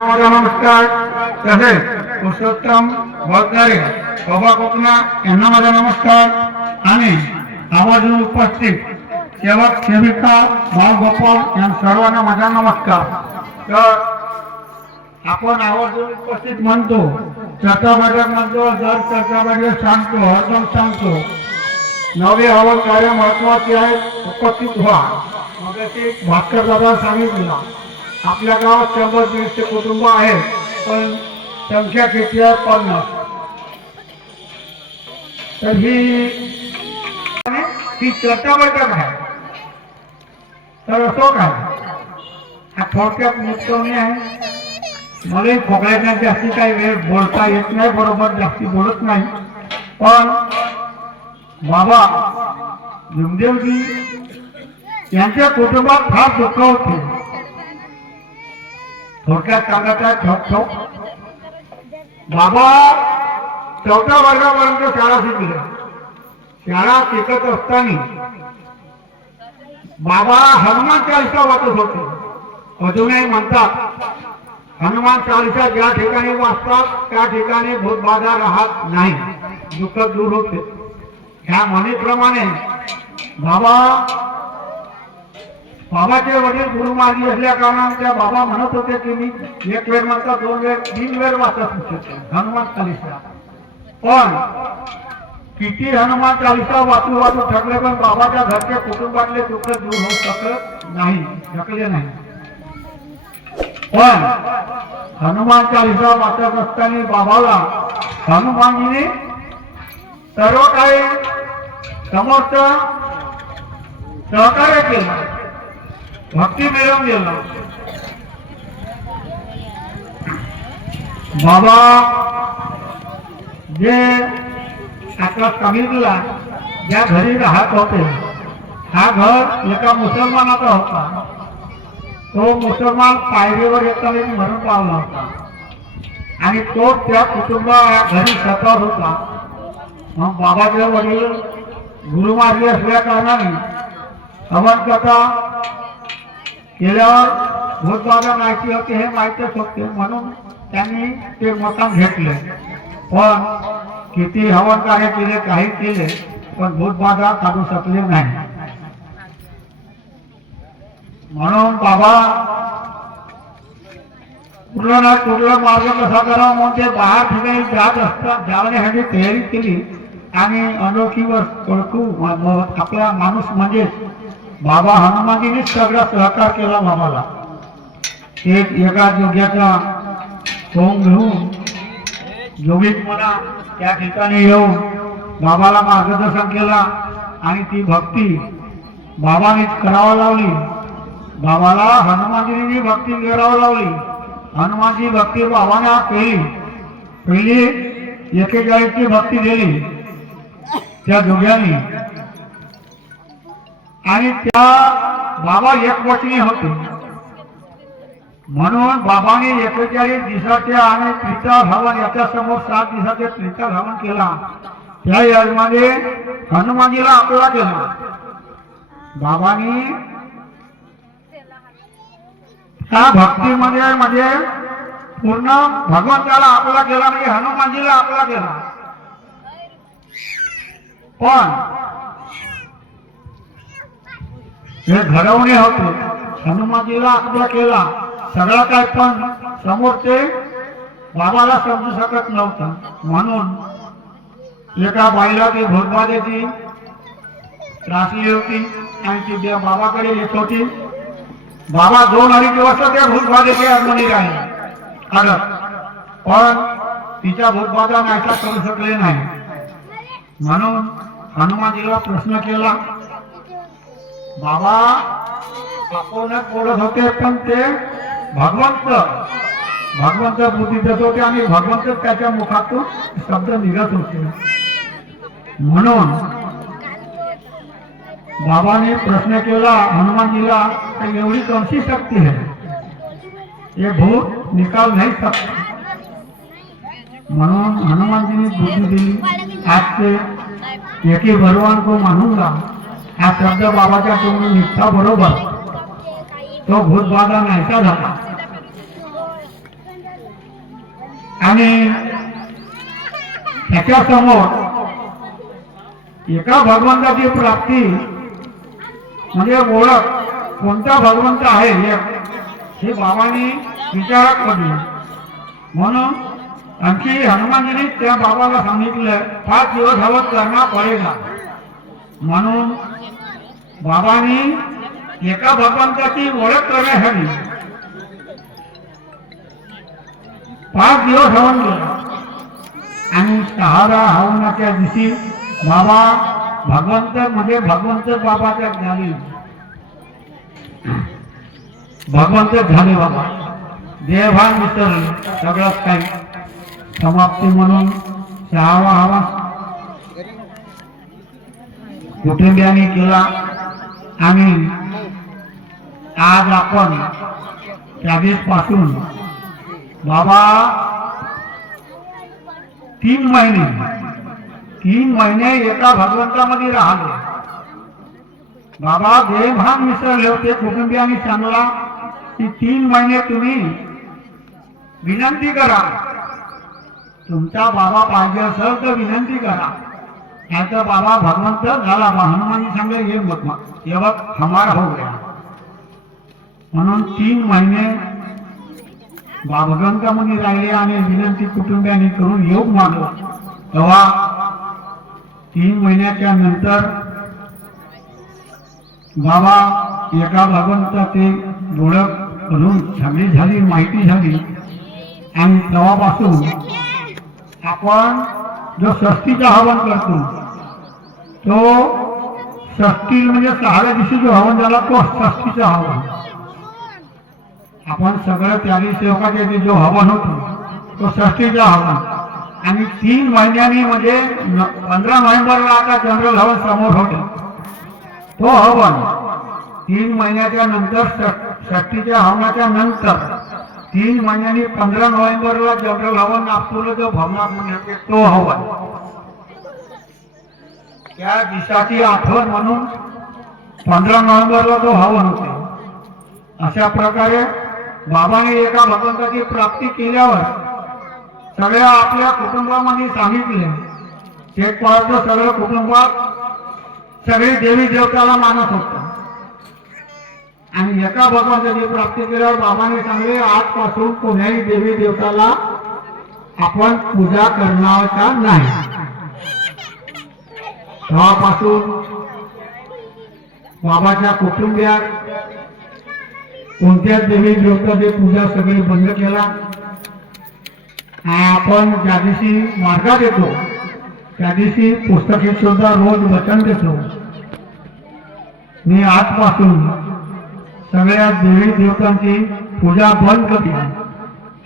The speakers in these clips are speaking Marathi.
नमस्कार तसेच पुरुषोत्तम वाघमारे बाबा कोकणा यांना माझा नमस्कार आणि आवाजून उपस्थित सेवक सेविका बाळगोपाळ या सर्वांना माझा नमस्कार। तर आपण आवाजून उपस्थित म्हणतो चर्चाबैठक म्हणतो जर चर्चाबैठक सांगतो हरदम सांगतो नवे हवन कार्य महत्वाचे आहे उपस्थित व्हा। मग भास्कर दादा सांगितलं आपल्या गावात 100-150 कुटुंब आहेत पण संख्या किती आहे 50। तर ही चर्चा बैठक आहे। तर असो काय हा थोडक्यात मुक्तवणी आहे। मला खोकल्याच्या जास्ती काही वेळ बोलता येत नाही बरोबर जास्ती बोलत नाही पण बाबा भीमदेवजी यांच्या कुटुंबात फार दुःख होते। थोडक्यात सांगायचं ठोक बाबा 4थ्या वर्गापर्यंत शाळा शिकले। शाळा शिकत असताना बाबा हनुमान चालीसा वाचत होते। अजूनही म्हणतात हनुमान चालीसा ज्या ठिकाणी वाचतात त्या ठिकाणी भूतबाधा राहत नाही दुःख दूर होते। ह्या म्हणीप्रमाणे बाबाचे वडील गुरु महाराज असल्या कारणाने बाबा म्हणत होते की मी 1 वेळ म्हणता 2 वेळ 3 वेळ वाचत होते हनुमान चालीसा। पण किती हनुमान चालीसा वाचू ठरले पण बाबाच्या घरच्या कुटुंबातले दुःख दूर होऊ शकत नाही शकले नाही। पण हनुमान चालीसा वाचत असताना बाबाला हनुमानजीने सर्व काही समर्थ सहकार्य केलं भक्ती मिळवून गेला। बाबा जे आता सांगितला ज्या घरी राहत होते हा घर एका मुसलमानाचा होता। तो मुसलमान पायरीवर येताना मरण पावला होता आणि तो त्या कुटुंबा घरी सतार होता। मग बाबाचे वडील गुरु महाराज असल्या कारणाने हवन कथा केल्यावर भूतबाधा माहिती होती हे माहितीच होते म्हणून त्यांनी ते मकान घेतले। पण किती हवन कार्य केले काही केले पण भूतबाधा काढू शकले नाही। म्हणून बाबा कुठला ना कुठला मार्ग कसा करावा म्हणून ते बाहेर ठिकाणी जात असतात जाण्यासाठी तयारी केली आणि अनोखीवर ओळखू आपला माणूस म्हणजे बाबा हनुमानजीनेच सगळा सहकार केला बाबाला। एका जोग्याचा सोंग घेऊन जोगीत म्हणा त्या ठिकाणी येऊन बाबाला मार्गदर्शन केला आणि ती भक्ती बाबानेच करावा लावली। बाबाला हनुमानजीने भक्ती करावं लावली। हनुमानजी भक्ती बाबाने केली। पहिली 41ची भक्ती दिली त्या जोग्याने आणि त्या बाबा एकवचनी होते म्हणून बाबाने 41 दिवसाचे आणि त्रिकाल हवन याच्या समोर 7 दिवसाचे त्रिकाल हवन केला। त्या यजमाने हनुमानजीला आपला केला। बाबांनी त्या भक्तीमध्ये म्हणजे पूर्ण भगवंताला आपला केला म्हणजे हनुमानजीला आपला केला। पण हे घडवणे होते हनुमानजीला आपला केला सगळा काय पण समोर ते बाबाला समजू शकत नव्हता। म्हणून एका बाईला ती भूतबाधेची त्रासली होती आणि ती बाबाकडे येत होती। बाबा 2-2.5 वर्ष त्या भूतबाधेची आगमनी राहिले पण तिच्या भूतबाधा नाहीसा करू शकले नाही। म्हणून हनुमानजीला प्रश्न केला बाबा आपणच बोलत होते पण ते भगवंत बुद्धी देत होते आणि भगवंत त्याच्या मुखातून शब्द निघत होते। म्हणून बाबाने प्रश्न केला हनुमानजीला एवढी कौनसी शक्ति है ये भूत निकाल नहीं सकता। म्हणून हनुमानजीने बुद्धी दिली आज से एक ही भगवान को मानूंगा हा शब्द बाबाच्या तोंडून निघता बरोबर तो भूतबाधा नाहीसा झाला। आणि त्याच्यासमोर एका भगवंताची प्राप्ती म्हणजे ओळख कोणता भगवंत आहे हे बाबांनी विचारात पडले. म्हणून आणखी हनुमानजीने त्या बाबाला सांगितलं 5 दिवस हवस करना पडेगा. म्हणून बाबांनी एका भगवंताची ओळख करण्यासाठी 5 दिवस हवन केलं आणि 6व्या हवनाच्या दिवशी बाबा भगवंत बाबाच्या झाले, भगवंत झाले. बाबा देहभान विसरले, सगळंच काही समाप्ती. म्हणून 6वा हवन कुटुंबियांनी केला आणि आज आपण त्या दिवसापासून बाबा 3 महिने एका भगवंतामध्ये राहिले. बाबा देहभान विसरले होते. कुटुंबियांनी सांगला की 3 महिने तुम्ही विनंती करा, तुमचा बाबा पाहिजे असेल तर विनंती करा, नाही तर बाबा भगवंत झाला. हनुमानजी सांगले ये मत सेवक हमारा हो गया. म्हणून 3 महिने भगवंतामध्ये राहिले आणि विनंती कुटुंबियांनी करून योग मागला. तेव्हा 3 महिन्याच्या नंतर बाबा एका भगवंताचे ओळख करून सगळी झाली, माहिती झाली. आणि तेव्हापासून आपण जो षष्टीचा हवन करतो तो षष्टी म्हणजे 6व्या दिवशी जो हवन झाला तो षष्टीचा हवन. आपण सगळं त्यादी सेवकाचे जो हवन होतो तो षष्टीचा हवन. आणि 3 महिन्यांनी म्हणजे 15 नोव्हेंबरला आता जनरल हवन समोर होतं तो हवन. 3 महिन्याच्या नंतर षष्टीच्या हवनाच्या नंतर 3 महिन्यांनी 15 नोव्हेंबरला जनरल हवन नागपूरला जो भवनात म्हणजे तो हवन. त्या दिवसाची आठवण म्हणून 15 नोव्हेंबरला तो हवन होते. अशा प्रकारे बाबाने एका भगवंताची प्राप्ती केल्यावर सगळ्या आपल्या कुटुंबामध्ये सांगितले. एक पाहतो सगळं कुटुंबात सगळी देवी देवताला मानत होतं आणि एका भगवंताची प्राप्ती केल्यावर बाबाने सांगले आजपासून कोण्याही देवी देवताला आपण पूजा करण्याचा नाही. तेव्हापासून बाबाच्या कुटुंबियात कोणत्या देवी देवताची पूजा सगळी बंद केला. आपण ज्या दिवशी मार्गात येतो त्या दिवशी पुस्तकी सुद्धा रोज वचन देतो, मी आजपासून सगळ्या देवी देवतांची पूजा बंद करते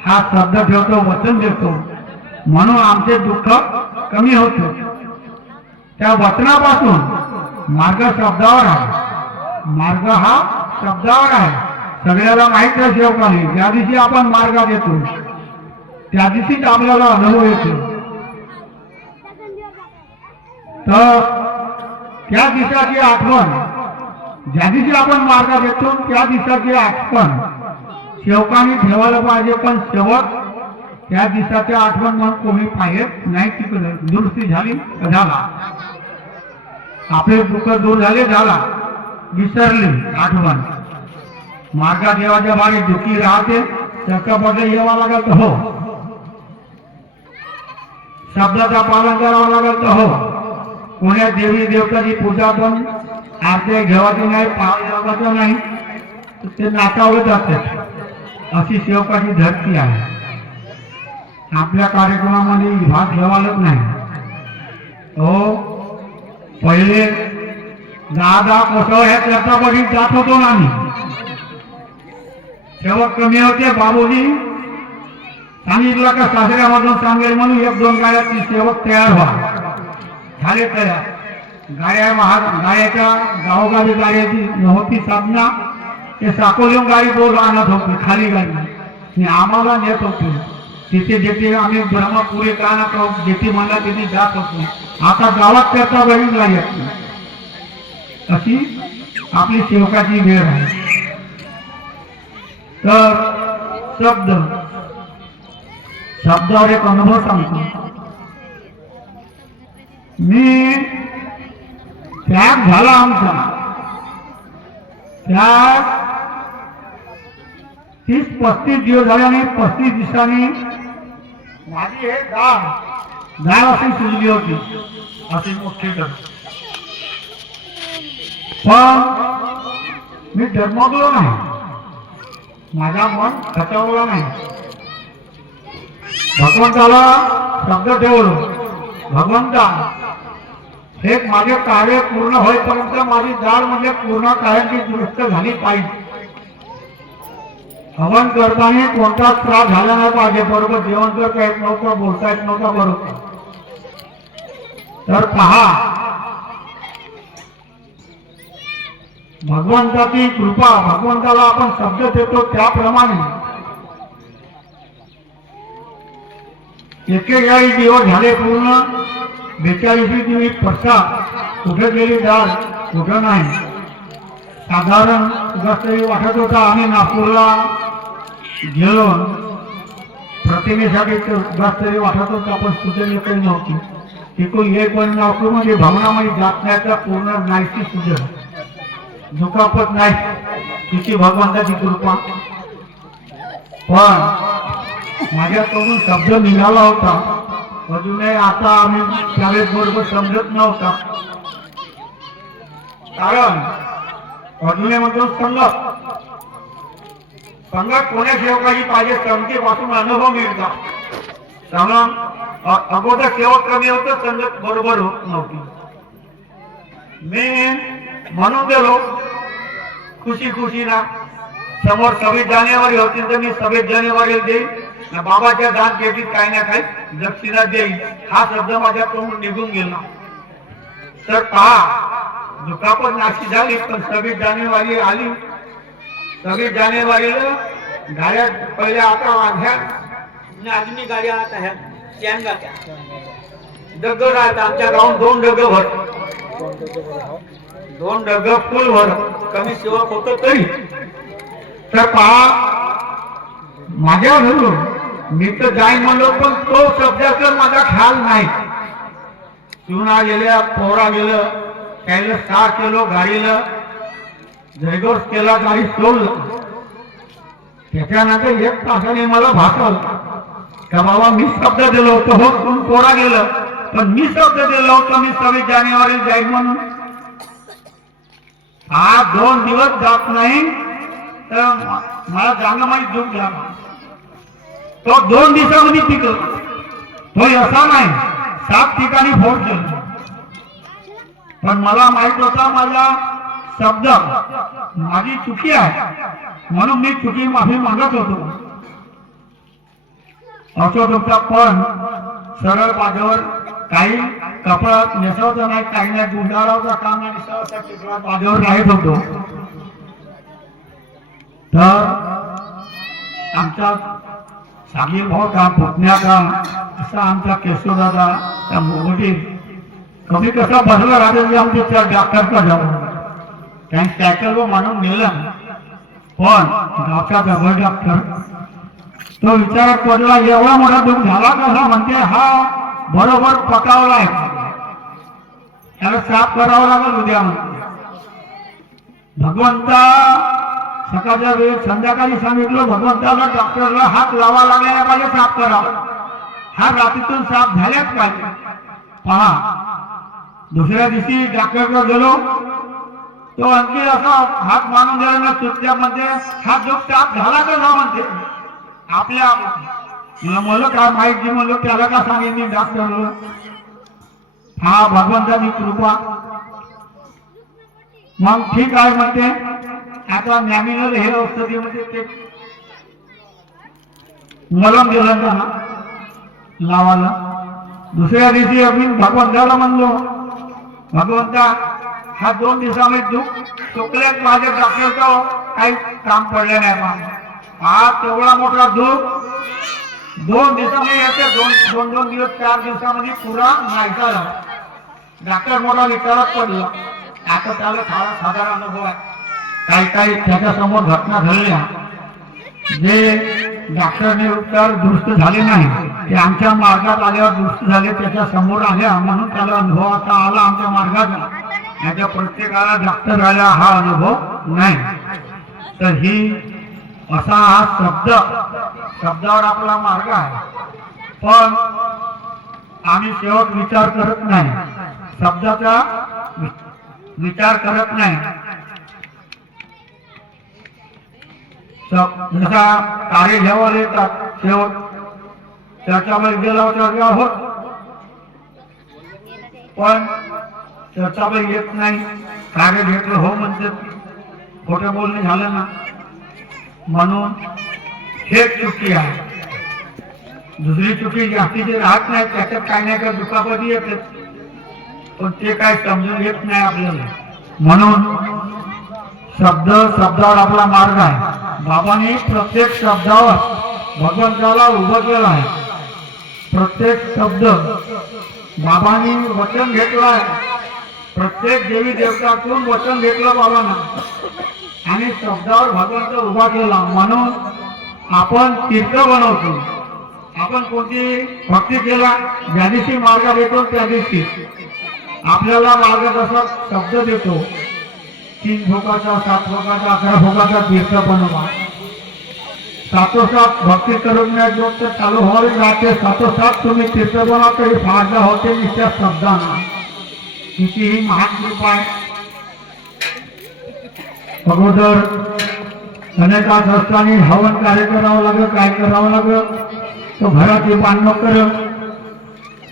हा शब्द ठेवतो, वचन देतो. म्हणून आमचे दुःख कमी होते. त्या वचनापासून मार्ग शब्दावर आहे. मार्ग हा शब्दावर आहे. सगळ्याला माहित आहे सेवकाने ज्या दिवशी आपण मार्गात येतो त्या दिवशीच आपल्याला अनुभव येतो. तर त्या दिवसाची आठवण ज्या दिवशी आपण मार्गात येतो त्या दिवसाची आठवण सेवकाने ठेवायला पाहिजे. पण सेवक त्या दिवसाची आठवण म्हणून कोणी पाहिजे नाही. तिकडे दुरुस्ती झाली झाला, आपले दुःख दूर झाले झाला, विसरले आठवण. मार्गात देवाच्या बारी दुखी राहते त्याच्याबद्दल यावं लागेल तर हो, शब्दाचा पालन करावं लागेल तर हो. कोण्या देवी देवताची पूजा पण आरती घेवायची नाही, पाहायचं नाही, ते नाचावलं जाते. अशी सेवकाची धरती आहे. आपल्या कार्यक्रमामध्ये भाग घेवायलाच नाही. हो पहिले 10 कोसळ ह्या करता बघित जात होतो ना आम्ही. सेवक कमी होते. बाबूजी सांगितलं का सासऱ्यामधून सांगेल म्हणून 1-2 गाड्याची सेवक तयार व्हा. झाले तयार. गाड्याच्या गावोगावी गाड्याची नव्हती साधना. ते साकोलीहून गाडी बोल आणत होते खाली गाडी आणि आम्हाला नेत होते. तिथे जेथे आम्ही ब्रह्मपुरी कानात जेथे म्हणला तिथे जात होतो. आता गावात त्याचा बघितला येत नाही. अशी आपली सेवकाची वेळ आहे. तर शब्द शब्दावर एक अनुभव सांगतो. मी त्याग झाला आमचा, त्या 30-35 दिवस झाल्याने 35 दिवसांनी माझी हे डाळ अशी शिजली होती, अशी मोठी तर. पण मी डगमगलो नाही, माझा मन खचवला नाही. भगवंताला शब्द ठेवलो, भगवंता हे माझे कार्य पूर्ण होईपर्यंत माझी डाळ म्हणजे पूर्ण कायमची दुरुस्त झाली पाहिजे. हवन करताना कोणताच त्रास झाला नाही पाहिजे. बरोबर जेवण करता येत नव्हतं, बोलता येत नव्हतं बरोबर. तर पहा, भगवंताची कृपा, भगवंताला आपण शब्द देतो त्याप्रमाणे एकेकाळी दिवस झाले पूर्ण 42 दिवस पश्चात कुठे गेली डाळ, कुठं नाही. साधारण उगाच वाटत होता. आम्ही नागपूरला गेलो प्रतिमेसाठी, उगाच वाटत होता, पण सुचली काही नव्हती. तिकडून येईपर्यंत नागपूरमध्ये भवनामध्ये जात नाही तर पूर्ण नाहीची सुजन, दुखापत नाही, तिची भगवंताची कृपा. पण माझ्याकडून शब्द निघाला होता, अजूनही आता आम्ही त्यावेळेस बरोबर समजत नव्हता. कारण अजूनही म्हणतो संगत कोण्या सेवकाची पाहिजे, संगतीपासून अनुभव मिळतात. अगोदर सेवक कमी होतं, संगत बरोबर होत नव्हती. मी म्हणून गेलो खुशी ना, समोर 26 जानेवारी होती तर मी 26 जानेवारीला देईन, बाबाच्या दान पेटीत काही ना काही दक्षिणा देईल, हा शब्द माझ्या तोंडून निघून गेला. तर पहा, दुखापत नाशी झाली, पण 26 जानेवारी आली. 26 जानेवारीला गाड्या पहिल्या आता वाढल्या, आदमी गाड्या आता ह्या त्या डग राहत. आमच्या गावात 2 डग भर, 2 डग फुल भर, कमी सेवक होत तरी. तर पहा, माझ्या घरून मी तर जाईन म्हणलो, पण तो शब्दाचा माझा ख्याल नाही. चुना गेल्या, पोरा गेलं, त्याला 6 किलो गाडीला जयगोस केला, गाडी सोडलं. त्याच्यानंतर 1 तासाने मला भासवलं का बाबा मी शब्द दिलो होतो, हो कोण पोरा गेलं, पण मी शब्द दिलो होतो मी 26 जानेवारी जाईल म्हणून. हा 2 दिवस जात नाही तर मला जाण्यामध्ये दुःख झाला. तो 2 दिवसामध्ये टिकला. तो असा नाही 7 ठिकाणी फोन केला, पण मला माहित होता माझा शब्द माझी चुकी आहे, म्हणून मी चुकी माफी मागत होतो. असो तुमचा, पण सरळ पाठवर काही कपडा नेसवता नाही, काही नाही, गुंडाळावचा काम नाही, सरळ पाठवर राहत होतो. तर आमचा सामील भाऊ का पुतण्या का असा आमचा केशवदादा त्या मोठी कमी कसा बसला राहते, आमच्या त्या डॉक्टरचा जाऊन त्यांनी सायकलवर मानून नेलं. पण गावचा जवळ डॉक्टर तो विचार पडला, एवढा मोठा दुःख झाला कसा, म्हणते हा बरोबर पकावलाय, त्याला साफ करावं लागेल उद्या. भगवंता सकाळच्या वेळी संध्याकाळी सांगितलं, भगवंताला डॉक्टरला हात लावा लागलेला पाहिजे, साफ करावा. हा रात्रीतून साफ झाल्याच पाहिजे. पहा, दुसऱ्या दिवशी डॉक्टरला गेलो, तो आणखी असा हात मानून दिला ना सुटल्यामध्ये, हा दुःख साफ झाला का ना म्हणते. आपल्या मला काय माहिती, म्हणलं त्याला का सांगितली डॉक्टरला. हा भगवंताची कृपा. मग ठीक आहे म्हणते, आता नॅमिनल हे औषधीमध्ये ते मलम दिलं ना लावायला. दुसऱ्या दिवशी आम्ही भगवंताला म्हणलो, भगवंता हा 2 दिवसामध्ये दुःख चुकल्यात, माझ्या डॉक्टरचं काही काम पडलं नाही. हा तेवढा मोठा दुःख 2 दिवसामध्ये येते, 2 दिवस 4 दिवसामध्ये पुरा नाही झाला. डॉक्टर मोठा विचारात पडला. आता त्याला साधारण अनुभव आहे, काही त्याच्या समोर घटना घडल्या जे डॉक्टरने उपचार दुरुस्त झाले नाही, ते आमच्या मार्गात आल्यावर दुरुस्त झाले, त्याच्या समोर आल्या म्हणून त्याला अनुभव असा आला आमच्या मार्गाचा. याच्या प्रत्येकाला जास्त झाला हा अनुभव नाही. तर ही असा हा शब्दावर आपला मार्ग आहे. पण आम्ही शेवट विचार करत नाही, शब्दाचा विचार करत नाही. जसा कार्य घ्यावर येतात, शेवट चर्चावर गेला चर्चा होत, पण चर्चावर येत नाही. कार्य घेतलं हो म्हणतात, खोटं बोलणे झालं ना, म्हणून हे चुकी आहे. दुसरी चुकी जास्तीची राहत नाही, त्याच्यात काय नाही का दुखापती येते, पण ते काय समजून घेत नाही आपल्याला. म्हणून शब्दावर आपला मार्ग आहे. बाबांनी प्रत्येक शब्दावर भगवंताला उभं केलं आहे. प्रत्येक शब्द बाबांनी वचन घेतलं आहे. प्रत्येक देवी देवतातून वचन घेतलं बाबांना आणि शब्दावर भगवंत उभा केला. म्हणून आपण तीर्थ बनवतो. आपण कोणती भक्ती केला, ज्या दिवशी मार्ग देतो त्या दिवशी आपल्याला मार्ग तसा शब्द देतो. 3 भोगाचा, 7 भोगाचा, 11 भोगाचा तीर्थ बनवा. सातोसात भक्ती करून जो तर चालू व्हावी राहते. सातोसात तुम्ही तीर्थ बनवा तरी फायदा होते निश्चित शब्दांना. कितीही महान कृपा आहे. अगोदर अनेकाच असताना हवन कार्य करावं लागलं, काय करावं लागलं, तो घरात बांधणं करल,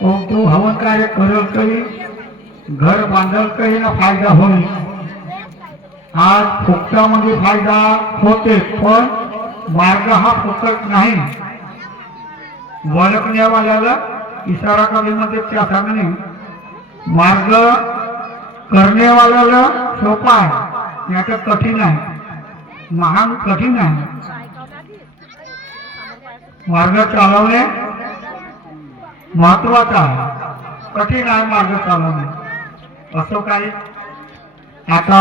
तो हवन कार्य करल काही, घर बांधल काही ना फायदा होईल. आज फुकटामध्ये फायदा होते, पण मार्ग हा फुकट नाही. वळखण्यावाल्याला इशारा कवीमध्ये त्या सांगणे, मार्ग करण्यावाल्याला सोपा आहे, याचं कठीण आहे, महान कठीण आहे. मार्ग चालवणे महत्वाचा आहे, कठीण आहे मार्ग चालवणे. असं काही आता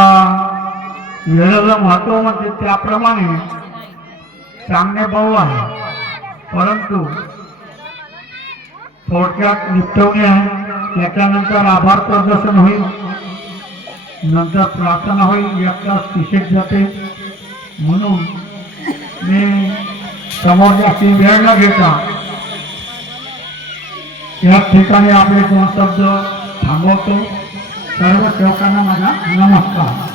वेळेला महत्व म्हणते त्याप्रमाणे सांगणे बहु आहे, परंतु थोडक्यात निपटवणे आहे. त्याच्यानंतर आभार प्रदर्शन होईल, नंतर प्रार्थना होईल, एकदाच तिशेक जाते. म्हणून मी समोर जास्ती वेळ न घेता या ठिकाणी आपले 2 शब्द थांबवतो. सर्व सेवकांना माझा नमस्कार.